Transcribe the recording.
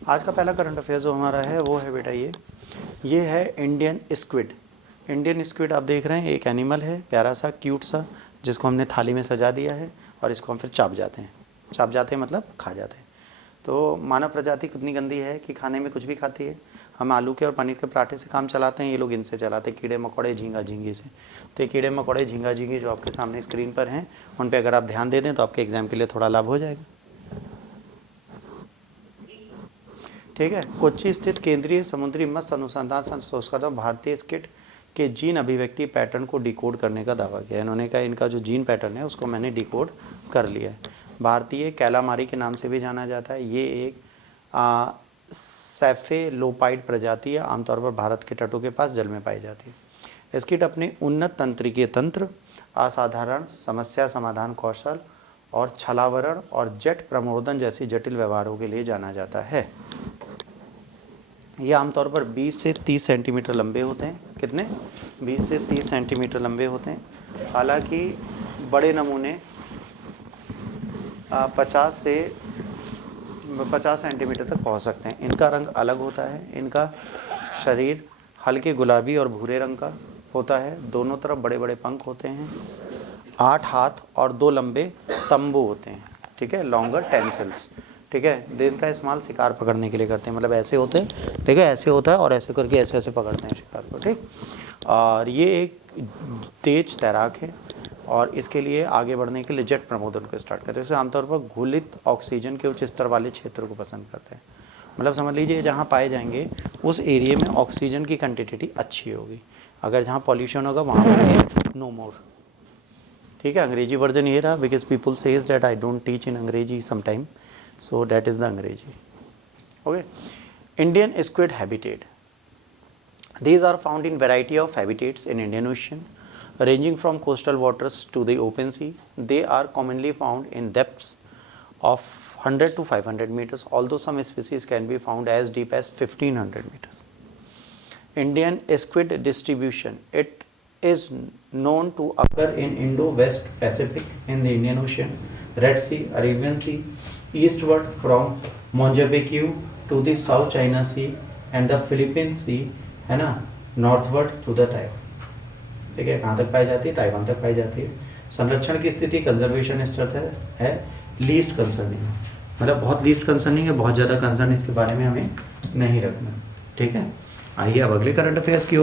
आज का पहला करंट अफेयर जो हमारा है वो है बेटा ये है इंडियन स्क्विड। इंडियन स्क्विड आप देख रहे हैं, एक एनिमल है प्यारा सा क्यूट सा, जिसको हमने थाली में सजा दिया है और इसको हम फिर चाप जाते हैं मतलब खा जाते हैं। तो मानव प्रजाति कितनी गंदी है कि खाने में कुछ भी खाती है। हम आलू के और पनीर के पराठे से काम चलाते हैं, ये लोग इनसे चलाते हैं, कीड़े मकोड़े झींगा झींगी से। तो ये कीड़े मकोड़े झींगा झींगी जो आपके सामने स्क्रीन पर हैं, उन पे अगर आप ध्यान दे दें तो आपके एग्जाम के लिए थोड़ा लाभ हो जाएगा। ठीक है। कोच्चि स्थित केंद्रीय समुद्री मत्स्य अनुसंधान संस्थान ने भारतीय स्किड के जीन अभिव्यक्ति पैटर्न को डिकोड करने का दावा किया। इन्होंने कहा इनका जो जीन पैटर्न है उसको मैंने डिकोड कर लिया है। भारतीय कैलामारी के नाम से भी जाना जाता है। ये एक सेफेलोपाइड प्रजाति है, आमतौर पर भारत के तटों के पास जल में पाई जाती है। स्किड अपने उन्नत तंत्रिकीय तंत्र, असाधारण समस्या समाधान कौशल और छलावरण और जेट प्रमोदन जैसी जटिल व्यवहारों के लिए जाना जाता है। ये आमतौर पर 20 से 30 सेंटीमीटर लंबे होते हैं। कितने? 20 से 30 सेंटीमीटर लंबे होते हैं। हालांकि बड़े नमूने 50 सेंटीमीटर तक पहुंच सकते हैं। इनका रंग अलग होता है। इनका शरीर हल्के गुलाबी और भूरे रंग का होता है। दोनों तरफ बड़े बड़े पंख होते हैं। 8 हाथ और 2 लंबे तंबू होते हैं। ठीक है, लॉन्गर टेंसिल्स। ठीक है, दिन का इस्तेमाल शिकार पकड़ने के लिए करते हैं, मतलब ऐसे होते हैं। ठीक है, ऐसे होता है और ऐसे करके ऐसे ऐसे पकड़ते हैं शिकार को। ठीक, और ये एक तेज तैराक है और इसके लिए आगे बढ़ने के लिए जेट प्रमोदन को स्टार्ट करते हैं। जैसे आमतौर पर घुलित ऑक्सीजन के उच्च स्तर वाले क्षेत्र को पसंद करते हैं। मतलब समझ लीजिए जहाँ पाए जाएंगे उस एरिया में ऑक्सीजन की क्वांटिटी अच्छी होगी। अगर जहाँ पॉल्यूशन होगा वहाँ पर नो मोर। ठीक है, अंग्रेजी वर्जन ये रहा, because people says that I don't teach in अंग्रेजी sometime, so that is the Angrezi. Okay, Indian squid habitat. These are found in variety of habitats in Indian Ocean, ranging from coastal waters to the open sea. They are commonly found in depths of 100 to 500 meters, although some species can be found as deep as 1500 meters. Indian squid distribution. It is known to occur in Indo-West Pacific, in the Indian Ocean, Red Sea, Arabian Sea, eastward from Mozambique to the South China Sea and the Philippine Sea, है ना, northward to the Taiwan. ठीक है, कहाँ तक पाई जाती है? Taiwan तक पाई जाती है। संरक्षण की स्थिति कंजर्वेशन स्थित है लीस्ट कंसर्निंग, मतलब बहुत लीस्ट कंसर्निंग है, बहुत ज़्यादा कंसर्न इसके बारे में हमें नहीं रखना। ठीक है, आइए अब अगले करंट अफेयर्स की